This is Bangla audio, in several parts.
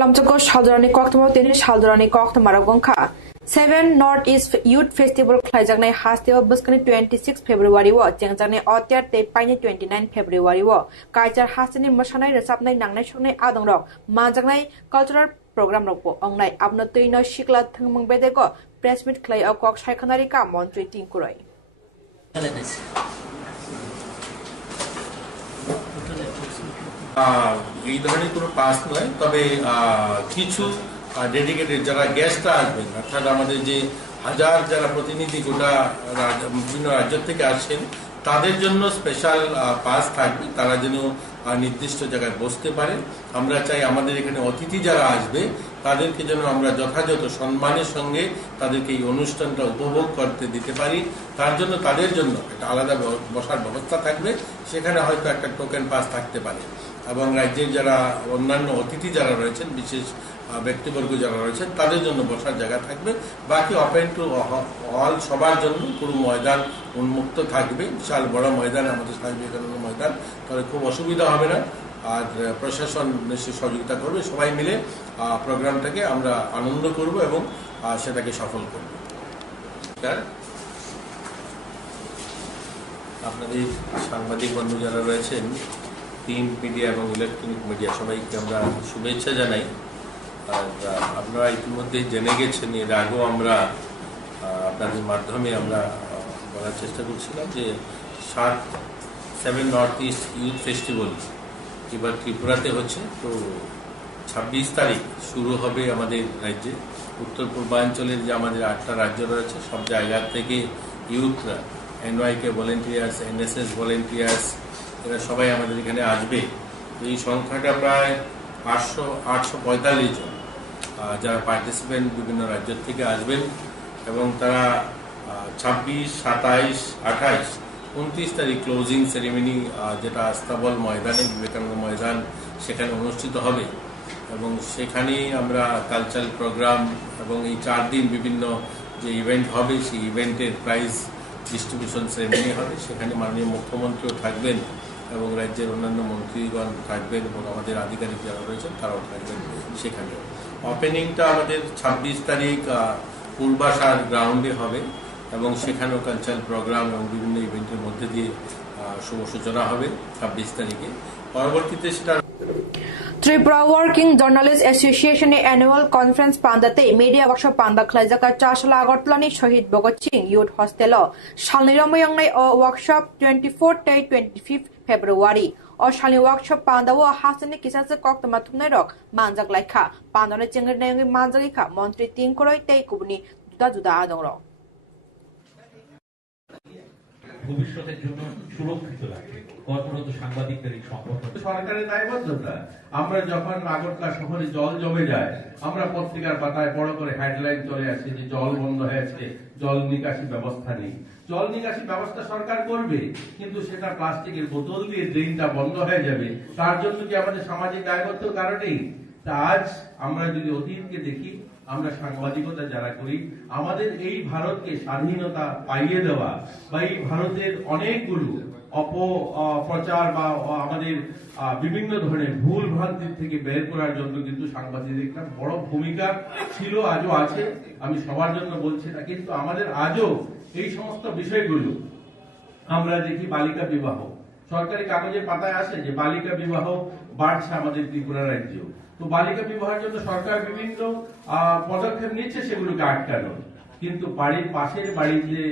lamchako shaldrani koktamo teni shaldrani koktamara gongkha 7 North East Youth Festival khlaijaknai hasteo buskani 26 February wo chengjane otyar te paini 29 February wo kaichar hasteni mosanai resapnai nangnai songnai adongrok majaknai cultural program rokpo ongnai apno tuino shikla thangmung bedeko press meet khlai okok saikhanari ka montri tingkuroi এই ধরনের কোনো পাস নয়, তবে কিছু ডেডিকেটেড যারা গেস্টরা আসবেন, অর্থাৎ আমাদের যে হাজার যারা প্রতিনিধি গোটা বিভিন্ন রাজ্য থেকে আসেন তাদের জন্য স্পেশাল পাস থাকবে, তারা যেন নির্দিষ্ট জায়গায় বসতে পারে। আমরা চাই আমাদের এখানে অতিথি যারা আসবে তাদেরকে যেন আমরা যথাযথ সম্মানের সঙ্গে তাদেরকে এই অনুষ্ঠানটা উপভোগ করতে দিতে পারি। তার জন্য তাদের জন্য একটা আলাদা বসার ব্যবস্থা থাকবে, সেখানে হয়তো একটা টোকেন পাস থাকতে পারে। এবং রাজ্যের যারা অন্যান্য অতিথি যারা রয়েছেন, বিশেষ ব্যক্তিবর্গ যারা রয়েছেন তাদের জন্য বসার জায়গা থাকবে। বাকি ওপেন টু অল সবার জন্য পুরো ময়দান উন্মুক্ত থাকবে, বিশাল বড় ময়দান, আমাদের স্বামী বিবেকানন্দ ময়দান, তাহলে খুব অসুবিধা হবে না। আর প্রশাসন নিশ্চয়ই সহযোগিতা করবে, সবাই মিলে প্রোগ্রামটাকে আমরা আনন্দ করব এবং সেটাকে সফল করব। আপনাদের সাংবাদিক বন্ধু যারা রয়েছেন, প্রিন্ট মিডিয়া এবং ইলেকট্রনিক মিডিয়া, সবাইকে আমরা শুভেচ্ছা জানাই। আর আপনারা ইতিমধ্যে জেনে গেছেন, এর আগেও আমরা আপনাদের মাধ্যমে আমরা বলার চেষ্টা করছিলাম যে 7 নর্থ ইস্ট ইউথ ফেস্টিভ্যাল এবার ত্রিপুরাতে হচ্ছে। তো 26 তারিখ শুরু হবে আমাদের রাজ্যে। উত্তর পূর্বাঞ্চলের যে আমাদের 8টা রাজ্য রয়েছে, সব জায়গা থেকে ইউথরা, NYK ভলেন্টিয়ার্স, NSS ভলেন্টিয়ার্স, এরা সবাই আমাদের এখানে আসবে। এই সংখ্যাটা প্রায় 845 জন যারা পার্টিসিপেন্ট বিভিন্ন রাজ্য থেকে আসবেন। এবং তারা 26, 27, 28, 29 তারিখ ক্লোজিং সেরিমনি যেটা আস্তাবল ময়দানে, বিবেকানন্দ ময়দান, সেখানে অনুষ্ঠিত হবে। এবং সেখানেই আমরা কালচারাল প্রোগ্রাম এবং এই 4 দিন বিভিন্ন যে ইভেন্ট হবে, সেই ইভেন্টের প্রাইজ ডিস্ট্রিবিউশন সেরিমনি হবে। সেখানে মাননীয় মুখ্যমন্ত্রীও থাকবেন এবং রাজ্যের অন্যান্য মন্ত্রীগণ থাকবেন এবং আমাদের আধিকারিক যারা রয়েছেন তারাও থাকবেন সেখানে। ওপেনিংটা আমাদের 26 তারিখ পূর্বাশার গ্রাউন্ডে হবে এবং সেখানেও কালচারাল প্রোগ্রাম এবং বিভিন্ন ইভেন্টের মধ্যে দিয়ে শুভ সূচনা হবে 26 তারিখে। পরবর্তীতে সেটা Tripura Working Journalists Association Annual Conference Pandate Media Workshop Panda Khlaijaka Chashala Agartalani Shahid Bhagat Singh Youth Hostel Shalniramoyangnai Workshop 24-25 February o Shalni Workshop Panda wo Hasani Kisase Koktama Thumnairok Manjak Laikha Pandane Chengrnangi Manjakikha Montri Tingkoroi Tei Kubni Juda Adongrok ভবিষ্যতের জন্য সুরক্ষিত রাখবে কর্মরত সাংবাদিকদের এই সম্পর্ক সরকারের দায়বদ্ধতা। আমরা যখন আগরতলা শহরে জল জমে যায়, আমরা পত্রিকার পাতায় বড় করে হেডলাইন চলে আসে যে জল বন্ধ হয়েছে, জল নিকাশি ব্যবস্থা নেই। জল নিকাশি ব্যবস্থা সরকার করবে, কিন্তু সেটা প্লাস্টিকের বোতল দিয়ে ড্রেনটা বন্ধ হয়ে যাবে। তার জন্য কি আমাদের সামাজিক দায়বদ্ধতার কারণেই? তা আজ আমরা যদি অতীতকে দেখি, আমরা সাংবাদিকতা যারা করি, আমাদের এই ভারতকে স্বাধীনতা পাইয়ে দেওয়া বা এই ভারতের অনেকগুলো অপপ্রচার বা আমাদের বিভিন্ন ধরনের ভুল ভ্রান্তির থেকে বের করার জন্য কিন্তু সাংবাদিকদের একটা বড় ভূমিকা ছিল, আজও আছে। আমি সবার জন্য বলছি না, কিন্তু আমাদের আজও এই সমস্ত বিষয়গুলো আমরা দেখি। বালিকা বিবাহ সরকারি কাগজের পাতায় আসে যে বালিকা বিবাহ বাড়ছে আমাদের ত্রিপুরা রাজ্য। তো বালিকা বিবাহের জন্য সরকার বিভিন্ন পদক্ষেপ নিচ্ছে সেগুলোকে আটকানোর, কিন্তু বাড়ির পাশের বাড়ির যে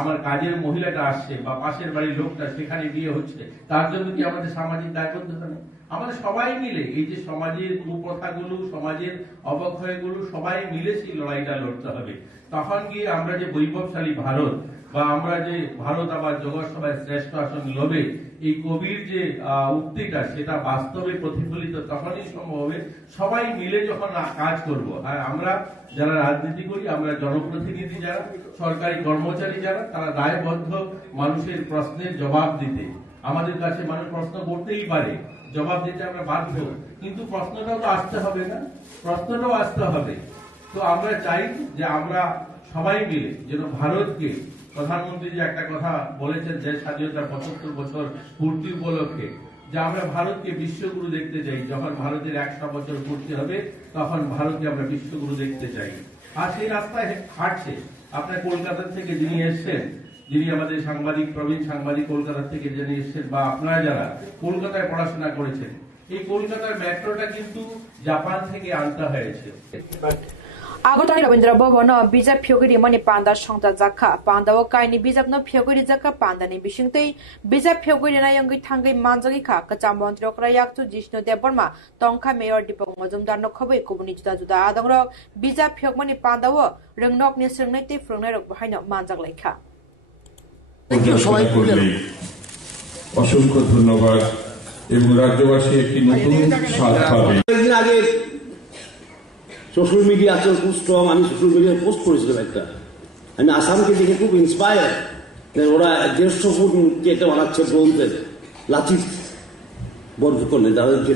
আমার কাজের মহিলাটা আসছে বা পাশের বাড়ির লোকটা, সেখানে বিয়ে হচ্ছে, তার জন্য কি আমাদের সামাজিক দায়বদ্ধতা নেই? আমাদের সবাই মিলে এই যে সমাজের কুপ্রথাগুলো, সমাজের অবক্ষয়গুলো, সবাই মিলে সেই লড়াইটা লড়তে হবে। তখন গিয়ে আমরা যে বৈভবশালী ভারত বা আমরা যে ভারত আবার জগৎ সভায় শ্রেষ্ঠ আসন লবে, এই কবির যে উক্তিটা, সেটা বাস্তবে প্রতিফলিত তখনই সম্ভব হবে সবাই মিলে যখন কাজ করব। আর আমরা যারা রাজনীতি করি, আমরা জনপ্রতিনিধি যারা, সরকারি কর্মচারী যারা, তারা দায়বদ্ধ মানুষের প্রশ্নের জবাব দিতে। আমাদের কাছে মানুষ প্রশ্ন করতেই পারে, জবাব দিতে আমরা বাধ্য, কিন্তু প্রশ্নটাও তো আসতে হবে না? প্রশ্নটাও আসতে হবে। তো আমরা চাই যে আমরা সবাই মিলে যেন ভারতকে, প্রধানমন্ত্রী যে একটা কথা বলেছেন যে স্বাধীনতার 75 বছর পূর্তি উপলক্ষে যে আমরা ভারতকে বিশ্বগুরু দেখতে চাই। যখন ভারতের 100 বছর পূর্তি হবে তখন ভারতকে আমরা বিশ্বগুরু দেখতে চাই। আর সেই রাস্তায় হাঁটছে। আপনার কলকাতা থেকে যিনি এসেছেন, যিনি আমাদের সাংবাদিক, প্রবীণ সাংবাদিক কলকাতা থেকে যিনি এসেছেন, বা আপনারা যারা কলকাতায় পড়াশোনা করেছেন, এই কলকাতার মেট্রোটা কিন্তু জাপান থেকে আনতে হয়েছে। আগরতলা রবীন্দ্র ভবন বিজাব ফিয়গিরি মনি পান্ডা সংতা জাখা পান্ডাও কাইনি বিজাব নো ফিয়গিরি জাখা পান্ডানি বিसिंगतै बिजाब फेवगुरि नायंगै थांगै मानजगै खा कचा मन्त्री अक्रायाक्तु जिष्णु देवबर्मा तंखा मेयर दीपक मजुमदार न खबै कुबुनि जुदा जुदा आदंरक बिजाब फेवगमनि पान्दाव रोंनक नि सोंनायते फोरोंनायरक बाहायनो मानजाग लेखा সবাই অসংখ্য ধন্যবাদ এবং রাজ্যবাসী একটি নতুন স্বাদ পাবে। কয়েকদিন আগে সোশ্যাল মিডিয়া আছে খুব স্ট্রং, আমি সোশ্যাল মিডিয়ায় পোস্ট করেছিলাম একটা, আমি আসামকে দেখে খুব ইন্সপায়ার। ওরা 150 ফুট মূর্তি একটা বানাচ্ছে ব্রোঞ্জের, লাচিত বরফুকনে তাদের যে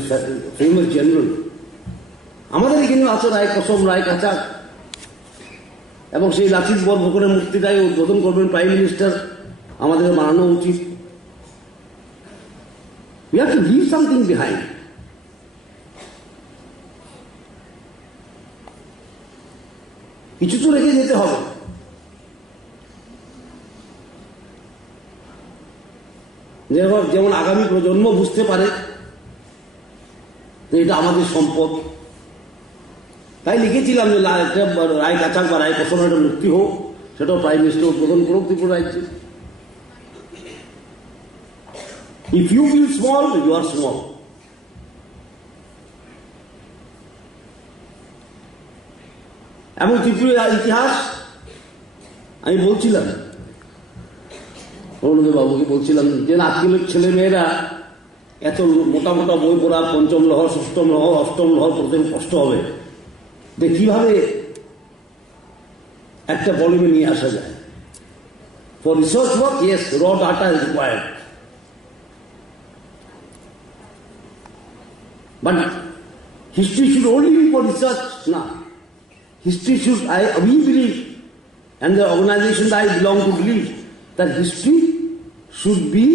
ফেমাস জেনারেল। আমাদের এখানে আছে রায় কসম, রায় কাচাক, এবং সেই লাচিত বরফুকনের মূর্তিটাই উদ্বোধন করবেন প্রাইম মিনিস্টার। আমাদের বানানো উচিত। We have to leave something behind. কিছু তো রেখে যেতে হবে। যেমন আগামী প্রজন্ম বুঝতে পারে এটা আমাদের সম্পদ। তাই লিখেছিলাম যে রায় কাচাক বা রায় কসম একটা মূর্তি হোক, সেটাও প্রাইম মিনিস্টার উদ্বোধন করুক ত্রিপুরা রাজ্যে। If you feel small, you are small. এবং ত্রিপুরার ইতিহাস আমি বলছিলাম, অরুণোদয় বাবুকে বলছিলাম যে আজকালের ছেলে মেয়েরা এত মোটা মোটা বই পড়া, পঞ্চম লহর, ষষ্ঠম লহর, অষ্টম লহর পড়তে কষ্ট হবে, যে কিভাবে একটা ভলিউমে নিয়ে আসা যায়। ফর রিসার্চ ওয়ার্ক, ইয়েস, র data is required, but history should only be for research. No, history should, we believe, and the organization that I belong to believe, that history should be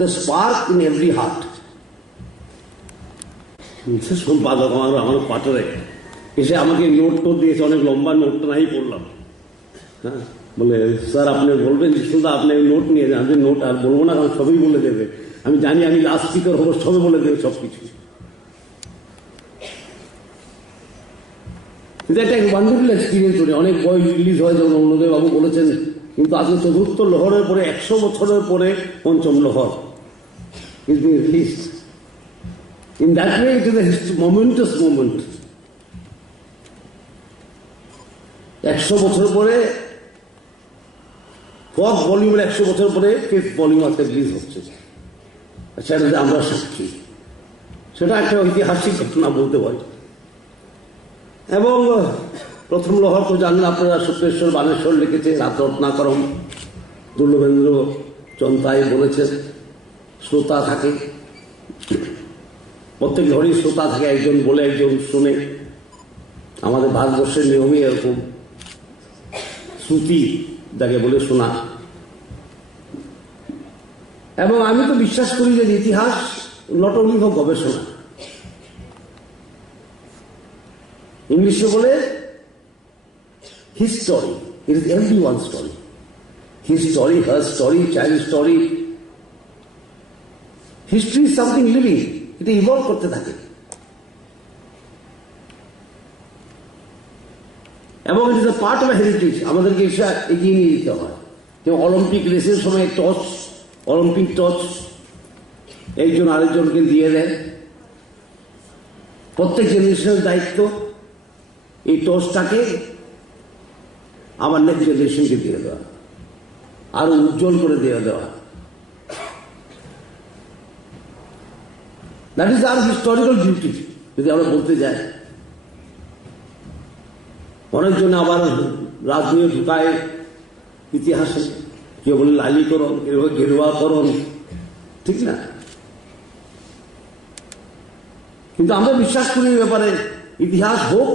the spark in every heart. সম্পাদক আমার পাটরে এসে আমাকে নোট তো দিয়েছে, অনেক লম্বা নোটটা নাই পড়লাম। হ্যাঁ, বলে স্যার আপনি বলবেন জিষ্ণুদা আপনি নোট নিয়ে যান। আমি নোট আর বলবো না, কারণ সবই বলে দেবে। আমি জানি আমি লাস্ট স্পিকার হবো, সবই বলে দেবে সবকিছু। কিন্তু একটা ওয়ান্ডারফুল এক্সপিরিয়েন্স করে অনেক বই রিলিজ হয়, যেমন অরুণোদয় বাবু বলেছেন। কিন্তু আজকে চতুর্থ লহরের পরে 100 বছরের পরে পঞ্চম লহর is being released. In that way, it is a momentous moment. 100 বছর পরে ফোর্থ ভলিউমের 100 বছর পরে ফিফথ ভলিউম আজকে রিলিজ হচ্ছে। সেটা আমরা সাক্ষী, সেটা একটা ঐতিহাসিক ঘটনা বলতে পারি। এবং প্রথম লহর তো জানেন আপনারা, শুক্লেশ্বর বানেশ্বর লিখেছে, রাতরত্নাকরম, দুর্লভেন্দ্র চন্তাই বলেছে। শ্রোতা থাকে, প্রত্যেক ঘরেই শ্রোতা থাকে, একজন বলে একজন শুনে। আমাদের ভারতবর্ষের নিয়মই এরকম, শ্রুতি যাকে বলে শোনা। এবং আমি তো বিশ্বাস করি যে ইতিহাস নট অনলি ফর গবেষণা। ইংলিশে বলে history, it is every one story. His story, her story, child story. History is something living, এটা ইভলভ করতে থাকে। এবং it is a part of heritage, আমাদেরকে এটা এগিয়ে নিয়ে যেতে হয়। যেমন অলিম্পিক রেসের সময় টর্চ, অলিম্পিক টর্চ একজন আরেকজনকে দিয়ে দেয়। প্রত্যেক জেনারেশনের দায়িত্ব এই টর্চটাকে আবার নেক্সট জেনারেশনকে দিয়ে দেওয়া, আরো উজ্জ্বল করে দিয়ে দেওয়া। That is our historical duty যদি আমরা বলতে যাই। অনেকজন আবার রাজনীতি ঢুকায় ইতিহাসে, কেউ বলে লালীকরণ, কেউ বলে গেরুয়াকরণ, ঠিক না? কিন্তু আমরা বিশ্বাস করি এই ব্যাপারে ইতিহাস হোক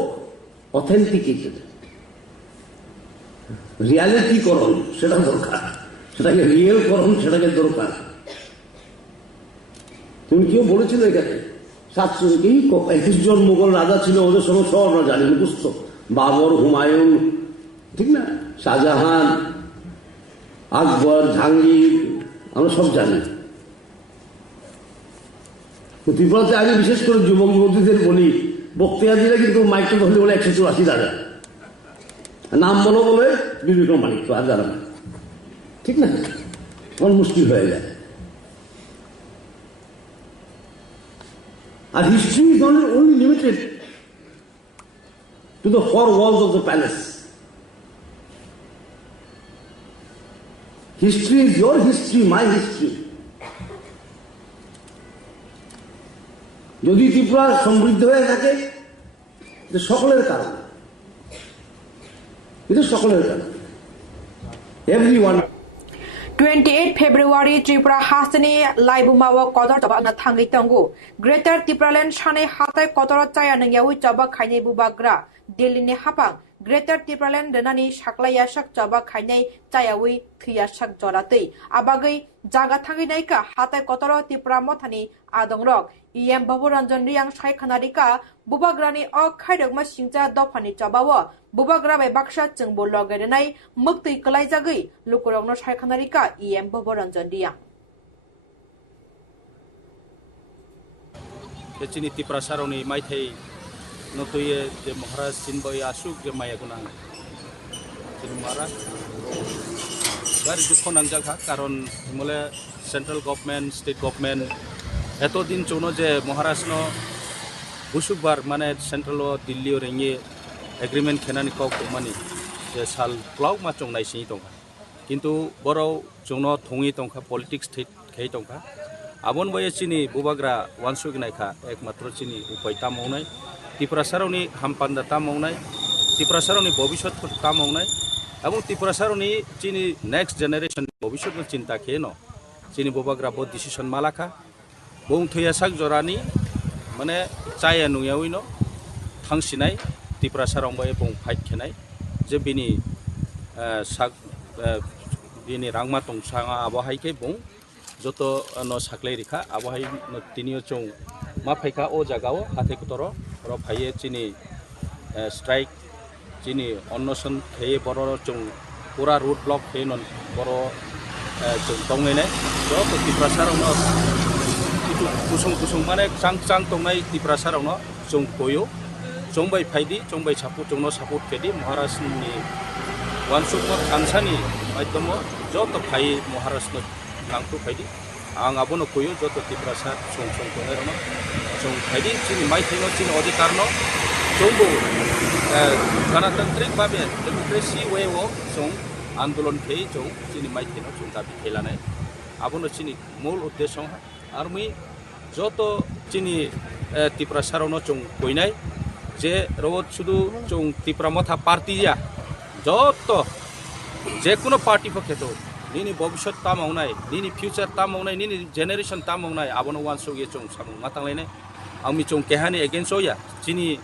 অথেন্টিকেটেড, রিয়ালিটিকরণ সেটা দরকার, সেটাকে রিয়েল করণ সেটাকে দরকার। তুমি কেউ বলেছিল এখানে 21 জন মুঘল রাজা ছিল, ওদের সঙ্গে সব আমরা জানি মুখস্থ। বাবর, হুমায়ুন, ঠিক না, শাহজাহান, আকবর, জাহাঙ্গীর, আমরা সব জানি। ত্রিপুরাতে আগে বিশেষ করে যুবক যুবতীদের বলি, বক্তৃতা দিলে কিন্তু মাইকটা ধরলে বলে 184 রাজা, নাম বলো বলে বিক্রম মানিক, আর জানা না, ঠিক না, অনেক মুশকিল হয়ে যায়। আর history is not only limited to the four walls of the palace. History is your history, my history. যদি ত্রিপুরা সমৃদ্ধ হয়ে থাকে, এটা সকলের কারণ, এটা সকলের কারণ। Everyone. 28 February Tripura Hasani Laibumawa Kodor Tabak Tangi Tangu Greater Tipraland Shane Hatai Kotor Chaya Nangawi Tabak Kaine Bubagra Deline Hapang Greater Tipraland Denani Shaklaya Shak Tabak Kaine Chayawi Kiyashak Jorate Abagay Jagatangi Naika Hatai Kotor Tipra Motani Adongrok EM Baburanjan Riang Shai Kanarika Bubagrani or Kaidok Mashinja Dopani Chabawa Bubagra by Baksha Chungbo Logadanai Mukti Kalaizagi Lukurogno Shai Kanarika EM Baburanjan Riang Chini Tipra Saroni might hay Notoye de Maharaj Sinboy Asuk de Mayagunang Mara Very Dukon Anjaka Karon Mole Central Government, State Government Eto Din Chono je Maharaj no Busukbar Mane Central Delhi or Enge Agreement Kenani Kok money je Sal Cloud Machong Nai Tonka Kintu Boro Chono Tongi Tonka Politics State K Tonka Abon boye chini bubagra wansuk naika ekmatro chini upaita maunai Tripura Saroni hampanda ta maunai Tripura Saroni bobishot ta maunai এবং Tripura Saroni chini next generation bobishot no chinta kheno chini bubagra bo decision malaka bong thoya sak jorani mane chaya nuyawino thangsinai Tripura Sarong boye bong fight khenai je bini sak bini rangma tongsanga abo haike bong joto no saklai rikha abohai no tinio chong ma phaika o jagao hathe kutoro ro phaiye chini strike chini onnoson theye boro chong pura road block henon boro chong tongnene joto Tripura Sarong no itu kusung mane chang tongnai Tripura Sarong no chong koyo chongbai phaidi chongbai support chongno support kedi Maharashtra ni wansuk no kansani maidamo joto phai Maharashtra Langtu Padi, ang abono koyo joto Tripura Sar song tonerono, song Padi chini mai thino chini odikarno, chombo ganatantrik babe democracy way wo song andolon kei chong chini mai thino chong dabi khelane, abono chini mol uddesho army joto chini Tripura Sarono chong koinai, je robot sudu chong Tripura Motha party ya, joto je kuno party pokheto. Nini bobishot ta maunai, nini future ta maunai, nini generation ta maunai, abono wan soge chong samung matang lene, ami chong kehani against soya, chini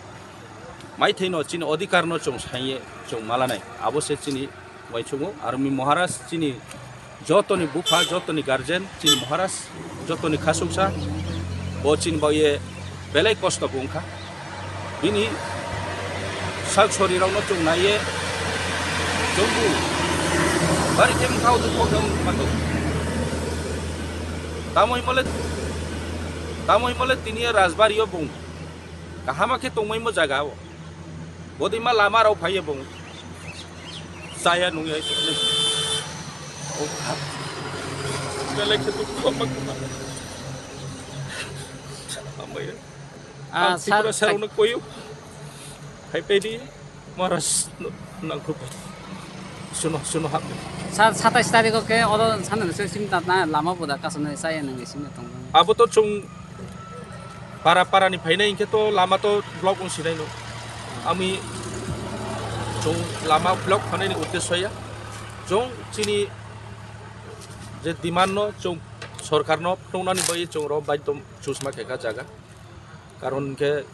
mai thino chini odikar no chong saiye chong malanai, abo se chini mai chongo, armi Maharaj chini jotoni bukha, jotoni guardian, chini Maharaj, jotoni khasuksa, bo chini boye belai kosto bungkha, bini sak sori rau no chong naiye, chongbu. Bari kem kau tu pokok matu. Tamoi mole tinia rasbari yo bung. Kahama ke tomoi mo jaga wo. Bodi ma lama rau phai bung. Saya nungi ai tukne. Oh. Bele ke tu komak. Amai. Tripura Sarong koyo. Hai pedi Maras nangku. Suno hap. Sar 27 tarik ke orang sana nasi simta na lama boda kasana saya nang simta tong. Abo to chung para ni phaina inke to lama to blog un sinai no. Ami chung lama blog phane ni uddesho ya. Chung chini je demand no chung sarkar no tongna ni bai chung ro bai tom chusma kheka jaga. Karon ke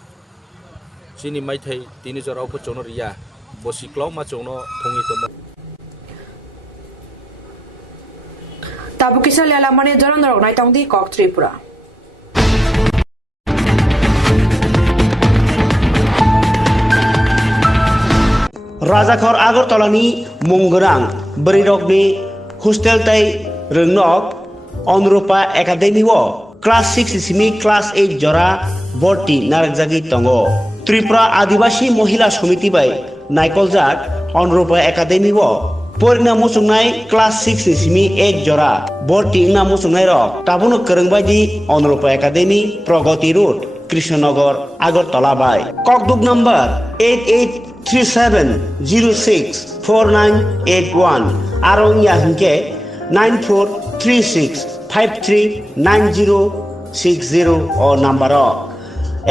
chini mai thai tini jorau ko chono ria bosiklo ma chono thongi to Tabukisa Lalamani Jorandor Night on the Cock Tripura. राजाखर आगरतलानि मुंगोनां बरिरकनि हस्टेल तै रोंनक अनुरूपा एकाडेमी क्लास 6 सिमी क्लास 8 जरा भर्ती नारकजागि तंगो त्रिपुरा आदिवासी महिला समिति बाय नायकलजाक अनुरूपा एकाडेमी परिना मुसुंनाय क्लास 6 सिमी 8 जरा भर्ती ना मुसुंनाय रक ताबुनो करंबायदि अनुरूपा एकाडेमी प्रगति रोड कृष्णनगर आगरतला बाय ककबुक नंबर 8837064981 आरो या हिंके 9436539060 ओ नंबर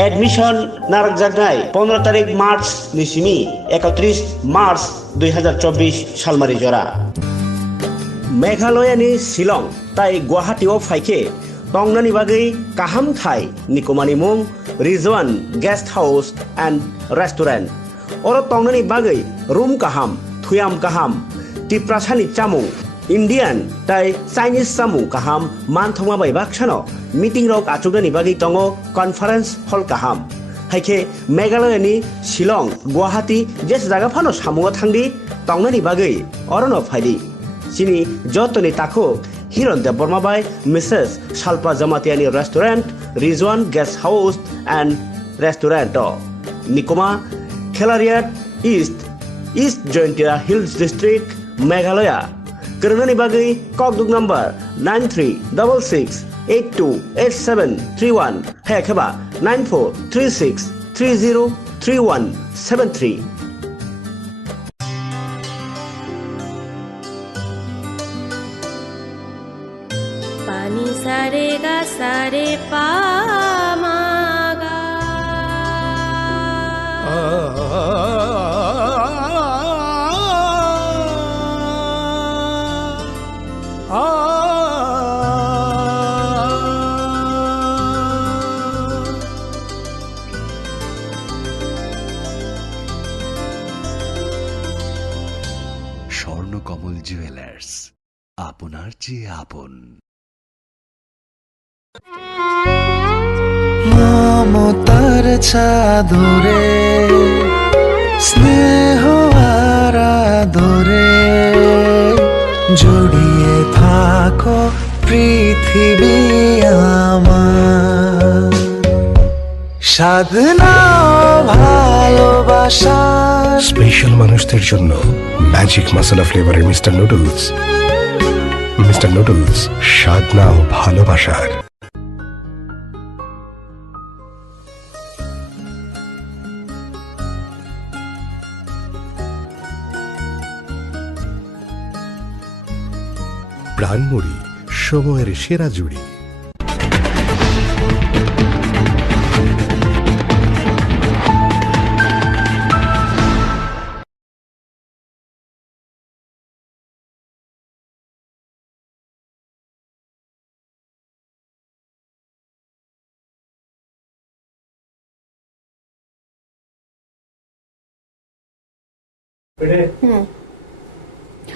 एडमिशन नारक जागनाय 15 तारिख मार्च निसिमी 31 मार्च 2024 सालमारी जरा मेघालयनि शिलं ताई गुवाहाटीआव फाइके तंगनानि बागै काहाम थाई निकोमानि मुं Rizwan guest house and restaurant और तंगनानि बागै रूम काहाम थुयाम काहाम तिप्रासानि चामुं इंडियन ताई चाइनीज चामुं काहाम मानथमा बाय बाक्सानो मीटिंग रक आचुगनानि बागै तंगो कॉन्फरेंस हॉल काहाम हाइके मेघालयनि शिलं गुवाहाटी जेस जागा फानो सामुआ थांदि तंगनानि बागै अरनो फाइदि सिनि जतनि ताखो हिरन देबबर्मा बाय मिसेस साल्पा जमातियानि restaurant Rizwan guest house and restaurant निकोमा Khliehriat East Jaintia Hills district Meghalaya करंगनानि बागै ककबुक नंबर 9366828731 हेखेबा 9436303173 पानी सारे गा सारे पामागा স্বর্ণকমল জুয়েলার্স আপনার চেয়ে আপন মমতার চাদরে স্নেহ আর আদরে জড়িয়ে থাকো পৃথিবী আমার সাধনা ভালোবাসা স্পেশাল মানুষদের জন্য ম্যাজিক মশলা ফ্লেভারের মিস্টার নুডলস স্বাদ নাও ভালোবাসার প্রাণমুড়ি সময়ের সেরা জুড়ি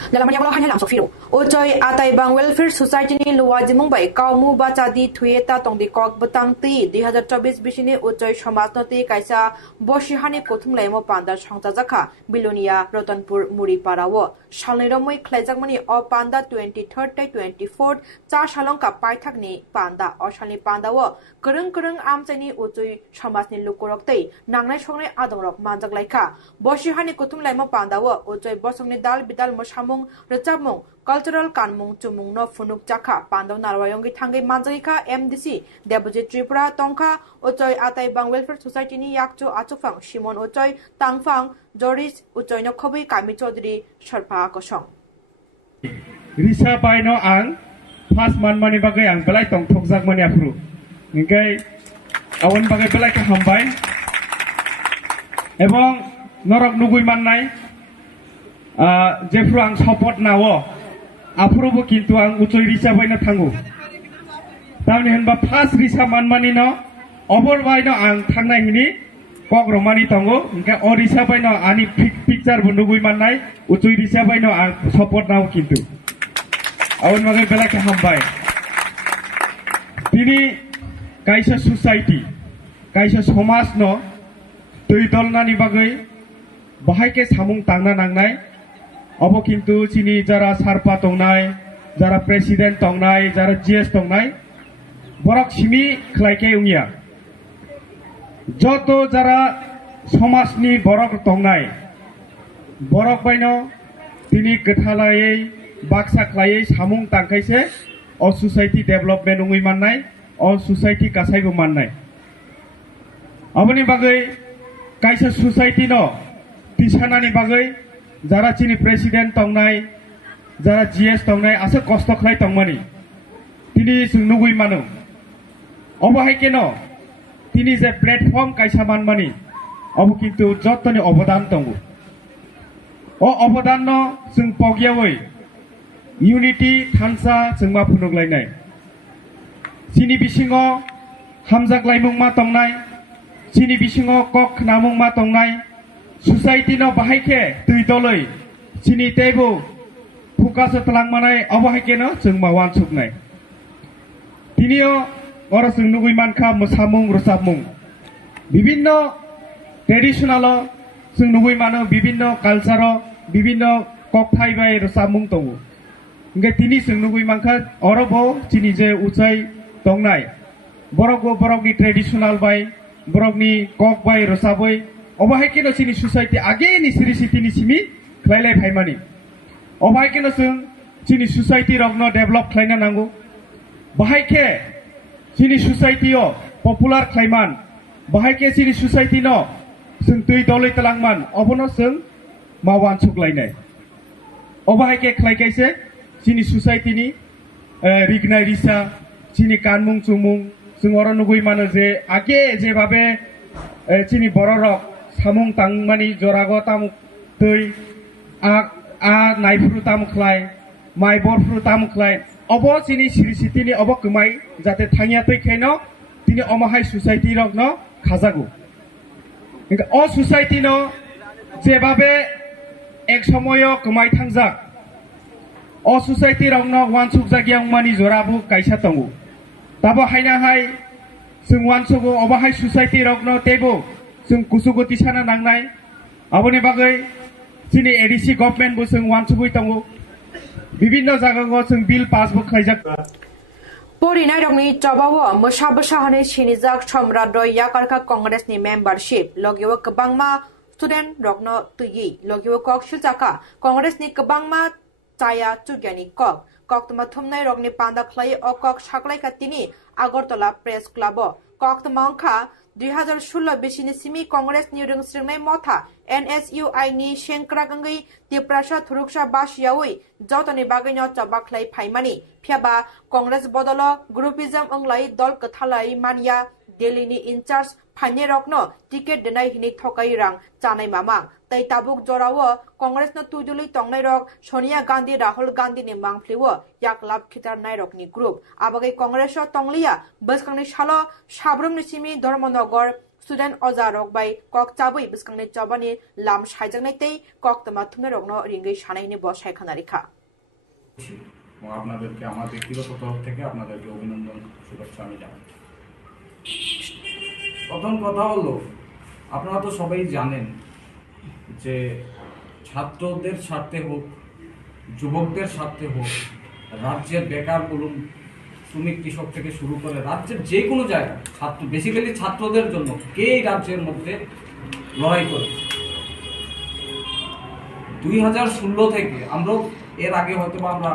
dalam banyak walau hanya langsung firu. Ucoy atai bang welfare society ni luar jemung baik kaumu baca di Twitter tong di kok betang ti 2024 bisini ucoy समाज नति kaisa bosihani kothum laimo panda sangta jakha bilonia rotanpur muri parawo salni romoi khlaijakmani o panda 23rd tai 24th cha salongka paithakni panda o salni panda wo kereng amchani ucoy समाज ni lukorok tei nangnai songnai adongrok manjak laika bosihani kothum laimo panda wo ucoy bosongni dal bidal mosamung recapmung cultural kanmung chumung no funuk jakha pandaw narwayongi thangai manjagika MDC Debojit Tripura tongkha ucoy atai bang welfare society ni yakcho achufang Simon ucoy tangfang Joris ucoy no khobai Kami Chaudhary Sharpa kosong Risa baino ang pas manmani bagai ang belai tong thokjak mani afru ngai awan bagai belai ka hambai ebong norok nugui mannai jefru ang support nawo afrobo kintu ang ucoy risa baino thangu tamni henba pas risa manmani no obor baino ang thangnai hini kok romani tongo ngai o risa baino ani picture bu nugui mannai ucoy risa baino ang support nawo kintu awan bagai belai ka hambai tini kaisa society kaisa समाज no tui dolnani bagai बाहायके सामुं तांना नांनाय अब किन्तु चिनी जरा सारपा तंनाय जरा प्रेसिडेंट तंनाय जरा जीएस तंनाय बरक सिमी खलायके उंगिया जत जरा समाजनि बरक तंनाय बरक बायनो तिनी गथालायै बाक्सा खलायै सामुं तांखायसे अ सोसाइटी डेभलपमेन्ट उंगै माननाय अ सोसाइटी गासैबो माननाय अबनि बागै कायसा सोसाइटी न तिसानानि बागै जरा चिनी प्रेसिडेंट तंनाय जरा जीएस तंनाय आसे कष्ट खलाय तंमानि तिनी जों नुगै मानो अबहायके न तिनी जे प्लेटफर्म कायसा मानमानि अब किन्तु जतनि अबदान दंगो अ अबदान न जों पगियावै यूनिटी थानसा जों मा फुनुगलायनाय चिनी बिसिङाव हामजागलायमुं मा तंनाय चिनी बिसिङाव कक नामुं मा तंनाय सोसाइटी न बाहायके तै दलै चिनी तेबो फुकास तलांमानाय अबहायके न जों मावान सुकनाय तिनियो अरा जों नुगै मानखा मोसामुं रोजाबमुं विभिन्न ट्रेडिशनल जों नुगै मानो विभिन्न कालचार विभिन्न ककथाय बाय रोजाबमुं दङो इंगे तिनी जों नुगै मानखा अरबो चिनी जे उचाय दंनाय बरकबो बरकनि ट्रेडिशनल बाय बरकनि कक बाय रोजाबै अबहायके न चिनी सोसाइटी आगे नि सिरि सिटिनि सिमी खलायलाय फायमानि अबहायके न जों चिनी सोसाइटी रगनो डेभलप खलायना नांगौ बाहायके चिनी सोसाइटीओ पपुलार खलायमान बाहायके चिनी सोसाइटी न जों दै दलै तलांमान अबनो जों मावान सुकलायनाय अबहायके खलायकायसे चिनी सोसाइटीनि रिगनाय रिसा चिनी कानमुं चुमुं जों अर नुगै मानो जे आगे जेभाबे चिनी बर रक सामुं तांमानि जरागो ताम दै आ नायफ्रु ताम खलाय माइ बरफ्रु ताम खलाय अब चिनी सिरि सिटिनि अब कमाय जाते थांगिया तैखायनो तिनि अमाहाय सोसाइटी रक न खाजागो अ सोसाइटी न जेभाबे एक समय कमाय थांजाक अ सोसाइटी रक न वानसुक जागियाव मानि जराबो कायसा दंगो दाबो हायनाहाय जों वानसुगो अबाहाय सोसाइटी रक न तेबो जों कुसुगति साना नांनाय आबनि बागै चिनी एडीसी गभर्नमेन्ट बो जों वानसुगै दंगो विभिन्न जायगायाव जों बिल पासबो खायजाक परिनाय रंनि चबावो मोसा बसाहानै सिनिजाक सम्राट याकारखा कांग्रेसनि मेम्बारशिप लगियो गोबांमा स्टुडेन्ट रगनो तुयि लगियो कक सुजाका कांग्रेसनि गोबांमा चाया चुग्यानि कक तमा थुमनाय रगनि पान्दा खलाय अ कक साकलाय कातिनि आगरतला प्रेस क्लब कक तमांखा 2016 बिसिनि सिमी कांग्रेसनि रोंस्रिंनाय मथा NSUI नि सेंक्रागंगै तिप्रासा थुरुकसा बासियावै जतनि बागैनो चबाखलाय फाइमानि फियाबा कांग्रेस बदल ग्रुपिजम अंगलाय दल कथालाय मानिया दिल्लीनि इनचार्ज फाइने रकनो टिकेट देनाय हिनि थकाय रां चानाय मामा तै ताबुक जरावो कांग्रेस न तुजुलै तंनाय रक सोनिया गांधी राहुल गांधी नि मांफ्लिवो याक लाभ खितार नाय रकनि ग्रुप आबागै कांग्रेस तंलिया बसखांनि सालो साब्रमनि सिमी धर्मनगर स्टुडेन्ट अजा रक बाय कक चाबै बसखांनि चबानि लाम साइजंनाय तै कक तमा थुमनाय रकनो रिंगै सानायनि बसाय खानारिखा আপনাদেরকে আমার ব্যক্তিগত তরফ থেকে আপনাদেরকে অভিনন্দন শুভেচ্ছা আমি জানাই প্রথম কথা হলো আপনারা তো সবাই জানেন যে ছাত্রদের স্বার্থে হোক যুবকদের স্বার্থে হোক রাজ্যের বেকার বলুন শ্রমিক কৃষক থেকে শুরু করে রাজ্যের যে কোনো জায়গায় ছাত্র বেসিক্যালি ছাত্রদের জন্য কে এই রাজ্যের মধ্যে লড়াই করে 2016 থেকে আমরা এর আগে হয়তো আমরা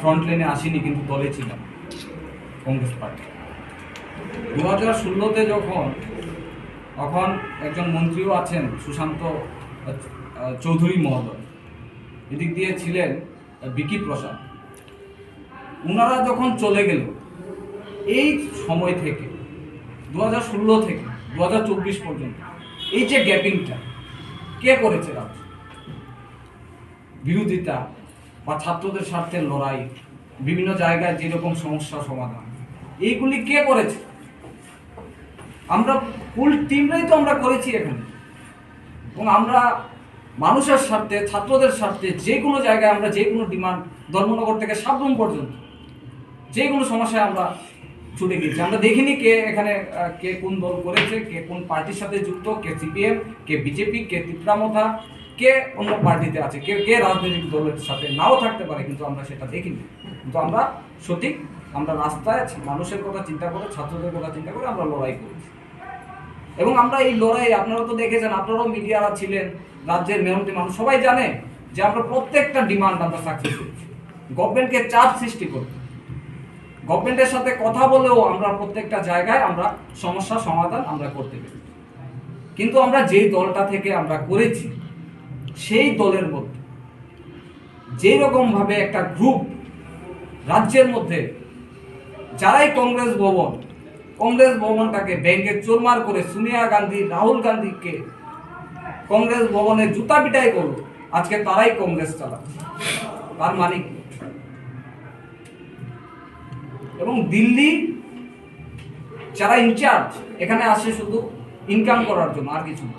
ফ্রন্ট লাইনে আসিনি কিন্তু দলে ছিলাম কংগ্রেস পার্টি 2016-তে যখন একজন মন্ত্রীও আছেন সুশান্ত চৌধুরী মহোদয় এদিক দিয়ে ছিলেন বিকি প্রসাদ ওনারা যখন চলে গেল এই সময় থেকে 2016 থেকে 2024 পর্যন্ত এই যে গ্যাপিংটা কে করেছে রাজ্য বিরোধিতা বা ছাত্রদের স্বার্থের লড়াই বিভিন্ন জায়গায় যেরকম সমস্যা সমাধান এইগুলি কে করেছে আমরা ফুল টিমরাই তো আমরা করেছি এখানে এবং আমরা মানুষের স্বার্থে ছাত্রদের স্বার্থে যে কোনো জায়গায় আমরা যে কোনো ডিমান্ড ধর্মনগর থেকে সাবরুম পর্যন্ত যে কোনো সমস্যায় আমরা ছুটে গিয়েছি। আমরা দেখিনি কে এখানে কে কোন দল করেছে, কে কোন পার্টির সাথে যুক্ত, কে সিপিএম, কে বিজেপি, কে তিপ্রামথা, কে অন্য পার্টিতে আছে, কে কে রাজনৈতিক দলের সাথে নাও থাকতে পারে, কিন্তু আমরা সেটা দেখিনি। কিন্তু আমরা সঠিক আমরা রাস্তায় মানুষের কথা চিন্তা করে, ছাত্রদের কথা চিন্তা করে আমরা লড়াই করেছি। এবং আমরা এই লড়াই আপনারা তো দেখেছেন, আপনারাও মিডিয়ারা ছিলেন, রাজ্যের মেহনতি মানুষ সবাই জানে যে আমরা প্রত্যেকটা ডিমান্ড আমরা সাকসেস করেছি। গভর্নমেন্টকে চাপ সৃষ্টি করতে, গভর্নমেন্টের সাথে কথা বলেও আমরা প্রত্যেকটা জায়গায় আমরা সমস্যা সমাধান আমরা করতে পেরেছি। কিন্তু আমরা যেই দলটা থেকে আমরা করেছি সেই দলের মধ্যে যেই রকম ভাবে একটা গ্রুপ রাজ্যের মধ্যে যারাই কংগ্রেস ভবনটাকে ব্যাংকে চোরমার করে সোনিয়া গান্ধী, রাহুল গান্ধীকে কংগ্রেস ভবনে জুতা পিটাই করলো, আজকে তারাই কংগ্রেস চালাচ্ছে। তার মানে কি? এবং দিল্লি যারা ইনচার্জ এখানে আসে শুধু ইনকাম করার জন্য, আর কিছু না।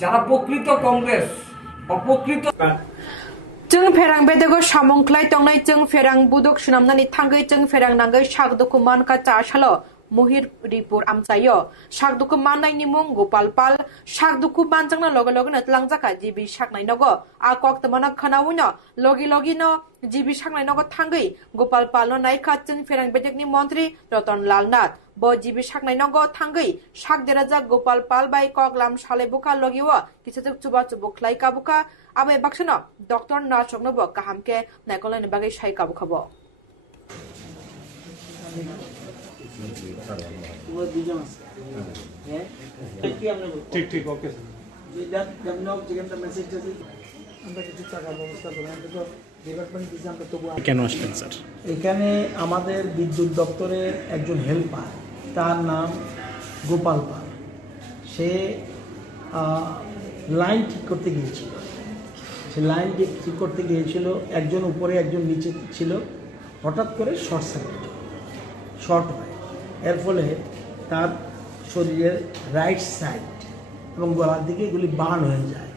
যারা প্রকৃত কংগ্রেস অপ্রকৃত जों फेरां बेदगो सामंख्लाय तंनाय जों फेरां बुदक सुनामनानि थांगै जों फेरां नांगै सागदुखु मानका चासालो महिरपुर आमचायो सागदुखु माननायनि मुं गोपाल पाल सागदुखु मानजांना लगे लगेनो tlangjaka jibi saknai nogo a koktmana khanawiनो लगे लगेनो jibi saknai nogo थांगै गोपाल पालनो नायखा जों फेरां बेदगनि मन्त्री Ratan Lal Nath bo jibi saknai nogo थांगै sakderaja Gopal Pal bai koklam salebuka logiwo kisajak chuba chubu khlai kabuka abai baksano doctor नाचकनोबो काहामके नायकलायनि बागै साय काबुखाबो ঠিক ঠিক ওকে কেন আসলেন স্যার? এখানে আমাদের বিদ্যুৎ দপ্তরের একজন হেল্পার, তার নাম গোপাল পাল, সে লাইন ঠিক করতে গিয়েছিল। সে লাইন ঠিক করতে গিয়েছিল, একজন উপরে একজন নিচে ছিল, হঠাৎ করে শর্ট হয়। এর ফলে তার শরীরের রাইট সাইড এবং গলার দিকে এগুলি বার্ন হয়ে যায়।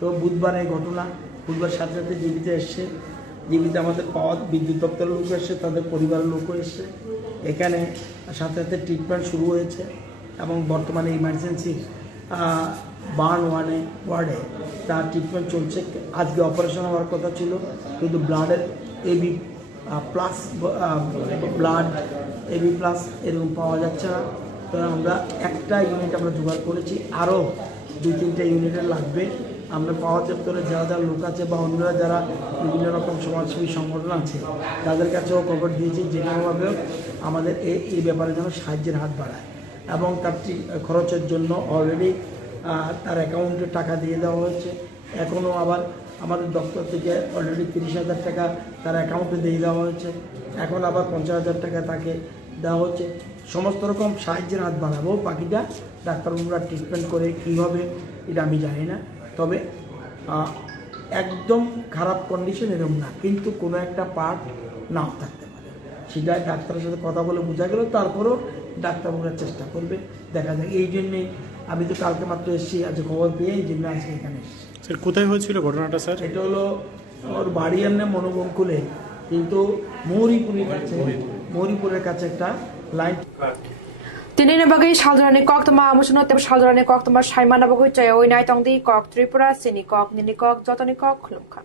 তো বুধবার এই ঘটনা, বুধবার সাথে সাথে জীবিতে এসছে, জীবিতে আমাদের পাওয়া বিদ্যুৎ দপ্তরের লোক এসছে, তাদের পরিবারের লোকও এসছে, এখানে সাথে সাথে ট্রিটমেন্ট শুরু হয়েছে এবং বর্তমানে ইমার্জেন্সি বার্ন ওয়ার্ডে তার ট্রিটমেন্ট চলছে। আজকে অপারেশন হওয়ার কথা ছিল, কিন্তু ব্লাডের এবি প্লাস এরকম পাওয়া যাচ্ছে না। তো আমরা একটা ইউনিট আমরা জোগাড় করেছি, আরও 2-3টা ইউনিটের লাগবে। আমরা পাওয়ার দপ্তরে যারা যারা লোক আছে বা অন্যরা যারা বিভিন্ন রকম সমাজসেবী সংগঠন আছে তাদের কাছেও খবর দিয়েছি, যে কোনোভাবেও আমাদের এই ব্যাপারে যেন সাহায্যের হাত বাড়ায়। এবং তার খরচের জন্য অলরেডি তার অ্যাকাউন্টে টাকা দিয়ে দেওয়া হয়েছে। এখনও আবার আমাদের দপ্তর থেকে অলরেডি 30,000 টাকা তার অ্যাকাউন্টে দিয়ে দেওয়া হয়েছে, এখন আবার 50,000 টাকা তাকে দেওয়া হচ্ছে। সমস্ত রকম সাহায্যের হাত বাড়াবো। বাকিটা ডাক্তারবাবুরা ট্রিটমেন্ট করে কী হবে এটা আমি জানি না, তবে একদম খারাপ কন্ডিশন এরকম না, কিন্তু কোনো একটা পার্ট নাও থাকতে পারে, সেটা ডাক্তারের সাথে কথা বলে বোঝা গেল। তারপরেও ডাক্তারবাবুরা চেষ্টা করবে, দেখা যায়। এই জন্যেই আমি তো কালকে মাত্র এসেছি, আজ খবর পেয়ে এই জন্য আজকে এখানে এসেছি। স্যার কোথায় হয়েছিল ঘটনাটা স্যার? এটা হলো ওর বাড়ি এমনি মনোবঙ্কুলে, কিন্তু মৌরিপুরের কাছে একটা line. Tinina bagay saldrani kok tama amusuno tebe saldrani kok tama shaimana bagay chayo inai tongdi kok Tripura sini kok nini kok jotoni kok khulumkha